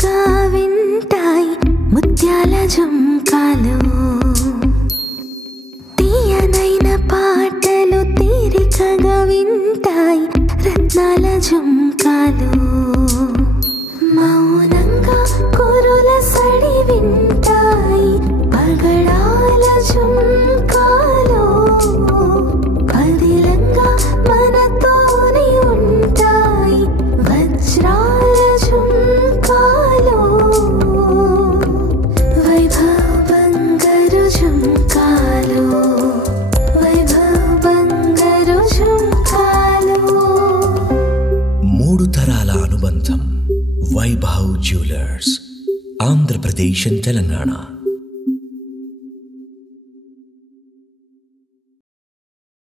తీయగా వింటాయి ముత్యాల జుంకాలు, తీయనైన పాటలు తీరికగా వింటాయి రత్నాల జుంకాలు. మౌనంగా కురుల సడి వింటాయి పగడాల జుంకాలు. పదిలంగా మనతోని ఉంటాయి వజ్రాల జుంకాలు. వైభవ్ బంగారు జుంకాలు, వైభవ్ బంగారు జుంకాలు. 3 తరాల అనుబంధం. వైభవ్ జ్యువెలర్స్, ఆంధ్రప్రదేశ్, తెలంగాణ.